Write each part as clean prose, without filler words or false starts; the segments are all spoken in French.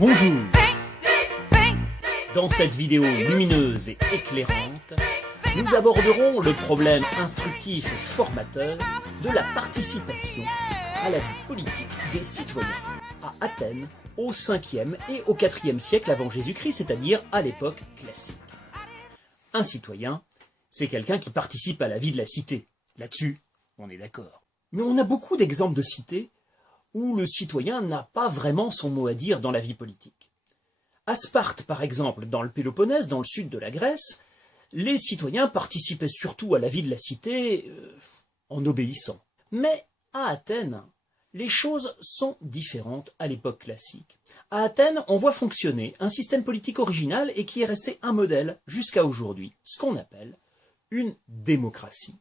Bonjour. Dans cette vidéo lumineuse et éclairante, nous aborderons le problème instructif et formateur de la participation à la vie politique des citoyens à Athènes au 5e et au 4e siècle avant Jésus-Christ, c'est-à-dire à l'époque classique. Un citoyen, c'est quelqu'un qui participe à la vie de la cité. Là-dessus, on est d'accord. Mais on a beaucoup d'exemples de cités où le citoyen n'a pas vraiment son mot à dire dans la vie politique. À Sparte, par exemple, dans le Péloponnèse, dans le sud de la Grèce, les citoyens participaient surtout à la vie de la cité en obéissant. Mais à Athènes, les choses sont différentes à l'époque classique. À Athènes, on voit fonctionner un système politique original et qui est resté un modèle jusqu'à aujourd'hui, ce qu'on appelle une démocratie.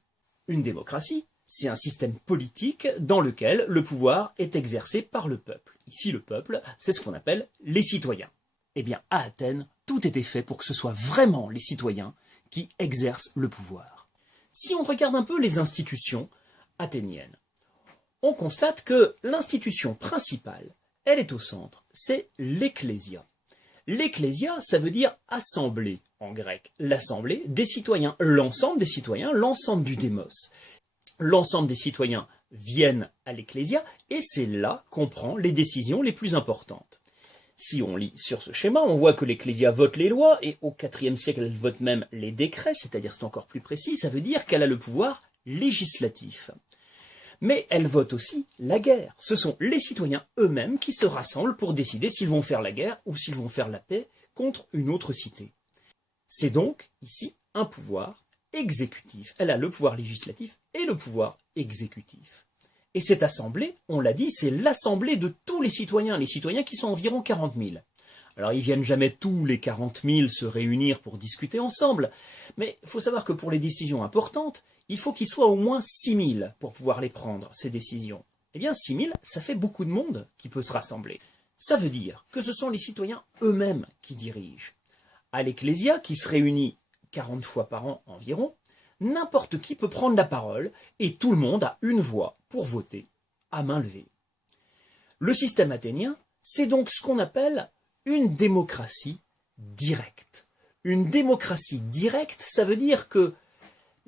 Une démocratie, c'est un système politique dans lequel le pouvoir est exercé par le peuple. Ici, le peuple, c'est ce qu'on appelle les citoyens. Eh bien, à Athènes, tout était fait pour que ce soit vraiment les citoyens qui exercent le pouvoir. Si on regarde un peu les institutions athéniennes, on constate que l'institution principale, elle est au centre, c'est l'ecclésia. L'ecclésia, ça veut dire assemblée en grec. L'assemblée des citoyens, l'ensemble du démos. L'ensemble des citoyens viennent à l'ecclésia et c'est là qu'on prend les décisions les plus importantes. Si on lit sur ce schéma, on voit que l'Ecclésia vote les lois, et au IVe siècle, elle vote même les décrets, c'est-à-dire c'est encore plus précis, ça veut dire qu'elle a le pouvoir législatif. Mais elle vote aussi la guerre. Ce sont les citoyens eux-mêmes qui se rassemblent pour décider s'ils vont faire la guerre ou s'ils vont faire la paix contre une autre cité. C'est donc, ici, un pouvoir exécutif. Elle a le pouvoir législatif et le pouvoir exécutif. Et cette assemblée, on l'a dit, c'est l'assemblée de tous les citoyens qui sont environ 40 000. Alors ils viennent jamais tous les 40 000 se réunir pour discuter ensemble, mais il faut savoir que pour les décisions importantes, il faut qu'il soit au moins 6 000 pour pouvoir les prendre, ces décisions. Eh bien 6 000, ça fait beaucoup de monde qui peut se rassembler. Ça veut dire que ce sont les citoyens eux-mêmes qui dirigent. À l'Ecclésia, qui se réunit 40 fois par an environ, n'importe qui peut prendre la parole et tout le monde a une voix pour voter à main levée. Le système athénien, c'est donc ce qu'on appelle une démocratie directe. Une démocratie directe, ça veut dire que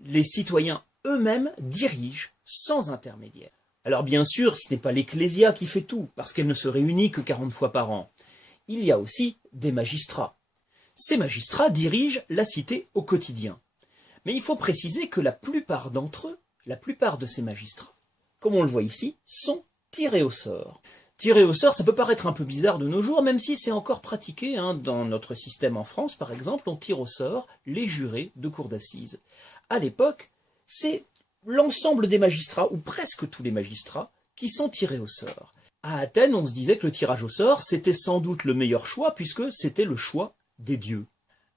les citoyens eux-mêmes dirigent sans intermédiaire. Alors bien sûr, ce n'est pas l'Ecclésia qui fait tout, parce qu'elle ne se réunit que 40 fois par an. Il y a aussi des magistrats. Ces magistrats dirigent la cité au quotidien. Mais il faut préciser que la plupart d'entre eux, la plupart de ces magistrats, comme on le voit ici, sont tirés au sort. Tirés au sort, ça peut paraître un peu bizarre de nos jours, même si c'est encore pratiqué. Dans notre système en France, par exemple, on tire au sort les jurés de cour d'assises. À l'époque, c'est l'ensemble des magistrats, ou presque tous les magistrats, qui sont tirés au sort. À Athènes, on se disait que le tirage au sort, c'était sans doute le meilleur choix, puisque c'était le choix des dieux.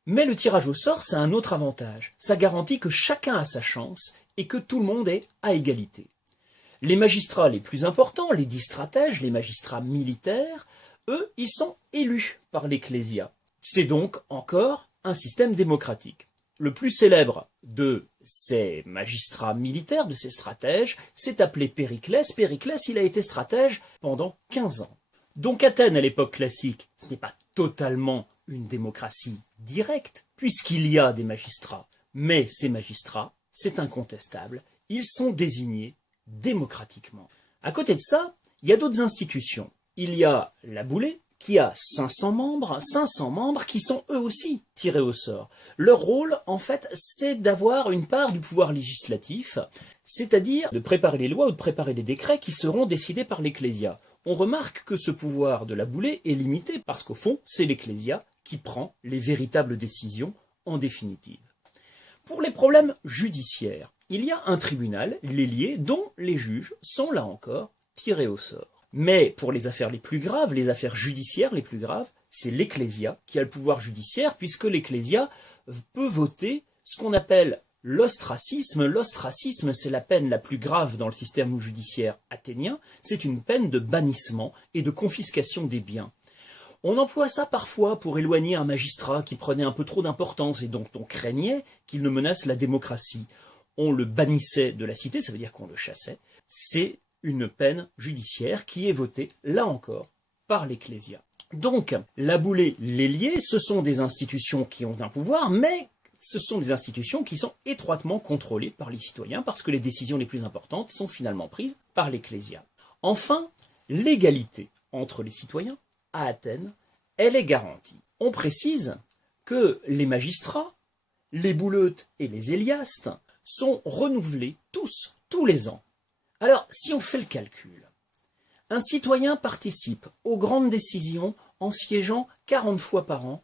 Mais le tirage au sort, ça a un autre avantage. Ça garantit que chacun a sa chance et que tout le monde est à égalité. Les magistrats les plus importants, les 10 stratèges, les magistrats militaires, eux, ils sont élus par l'Ecclésia. C'est donc encore un système démocratique. Le plus célèbre de ces magistrats militaires, de ces stratèges, s'est appelé Périclès. Périclès, il a été stratège pendant 15 ans. Donc Athènes, à l'époque classique, ce n'est pas totalement une démocratie directe, puisqu'il y a des magistrats. Mais ces magistrats, c'est incontestable, ils sont désignés démocratiquement. À côté de ça, il y a d'autres institutions. Il y a la Boulée, qui a 500 membres qui sont eux aussi tirés au sort. Leur rôle, en fait, c'est d'avoir une part du pouvoir législatif, c'est-à-dire de préparer les lois ou de préparer les décrets qui seront décidés par l'Ecclésia. On remarque que ce pouvoir de la Boulée est limité parce qu'au fond, c'est l'Ecclésia qui prend les véritables décisions en définitive. Pour les problèmes judiciaires, il y a un tribunal, l'Héliée, dont les juges sont là encore tirés au sort. Mais pour les affaires les plus graves, les affaires judiciaires les plus graves, c'est l'Ecclésia qui a le pouvoir judiciaire puisque l'Ecclésia peut voter ce qu'on appelle l'ostracisme. L'ostracisme, c'est la peine la plus grave dans le système judiciaire athénien. C'est une peine de bannissement et de confiscation des biens. On emploie ça parfois pour éloigner un magistrat qui prenait un peu trop d'importance et dont on craignait qu'il ne menace la démocratie. On le bannissait de la cité, ça veut dire qu'on le chassait. C'est une peine judiciaire qui est votée, là encore, par l'Ecclésia. Donc, la boule et l'ailier, ce sont des institutions qui ont un pouvoir, mais ce sont des institutions qui sont étroitement contrôlées par les citoyens parce que les décisions les plus importantes sont finalement prises par l'ecclésia. Enfin, l'égalité entre les citoyens, à Athènes, elle est garantie. On précise que les magistrats, les bouleutes et les éliastes sont renouvelés tous les ans. Alors, si on fait le calcul, un citoyen participe aux grandes décisions en siégeant 40 fois par an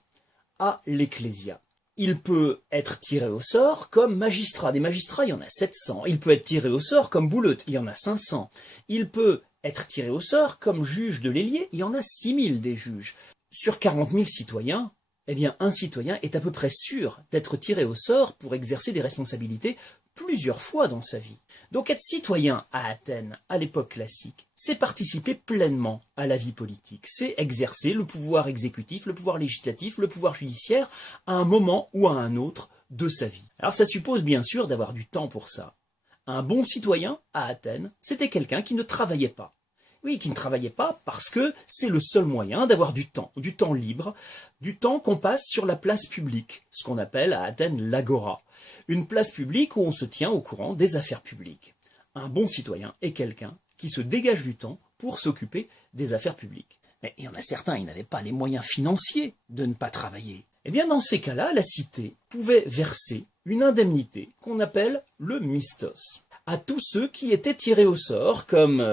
à l'ecclésia. Il peut être tiré au sort comme magistrat. Des magistrats, il y en a 700. Il peut être tiré au sort comme bouleute, il y en a 500. Il peut être tiré au sort comme juge de l'ailier, il y en a 6000 des juges. Sur 40 000 citoyens, eh bien, un citoyen est à peu près sûr d'être tiré au sort pour exercer des responsabilités plusieurs fois dans sa vie. Donc être citoyen à Athènes, à l'époque classique, c'est participer pleinement à la vie politique. C'est exercer le pouvoir exécutif, le pouvoir législatif, le pouvoir judiciaire à un moment ou à un autre de sa vie. Alors ça suppose bien sûr d'avoir du temps pour ça. Un bon citoyen à Athènes, c'était quelqu'un qui ne travaillait pas. Oui, qui ne travaillait pas parce que c'est le seul moyen d'avoir du temps libre, du temps qu'on passe sur la place publique, ce qu'on appelle à Athènes l'agora, une place publique où on se tient au courant des affaires publiques. Un bon citoyen est quelqu'un qui se dégage du temps pour s'occuper des affaires publiques. Mais il y en a certains, ils n'avaient pas les moyens financiers de ne pas travailler. Eh bien, dans ces cas-là, la cité pouvait verser une indemnité qu'on appelle le mistos à tous ceux qui étaient tirés au sort, comme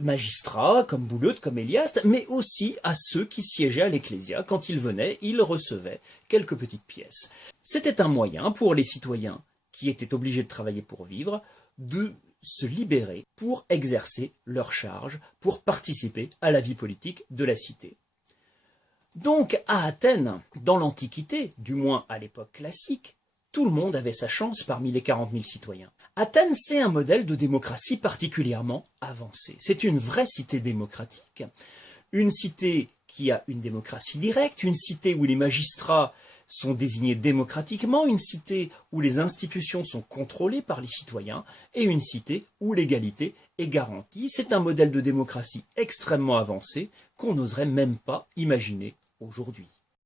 magistrats, comme bouleutes, comme éliastes, mais aussi à ceux qui siégeaient à l'ecclésia. Quand ils venaient, ils recevaient quelques petites pièces. C'était un moyen pour les citoyens qui étaient obligés de travailler pour vivre, de se libérer pour exercer leurs charges, pour participer à la vie politique de la cité. Donc, à Athènes, dans l'Antiquité, du moins à l'époque classique, tout le monde avait sa chance parmi les 40 000 citoyens. Athènes, c'est un modèle de démocratie particulièrement avancé. C'est une vraie cité démocratique, une cité qui a une démocratie directe, une cité où les magistrats sont désignés démocratiquement, une cité où les institutions sont contrôlées par les citoyens et une cité où l'égalité est garantie. C'est un modèle de démocratie extrêmement avancé qu'on n'oserait même pas imaginer aujourd'hui.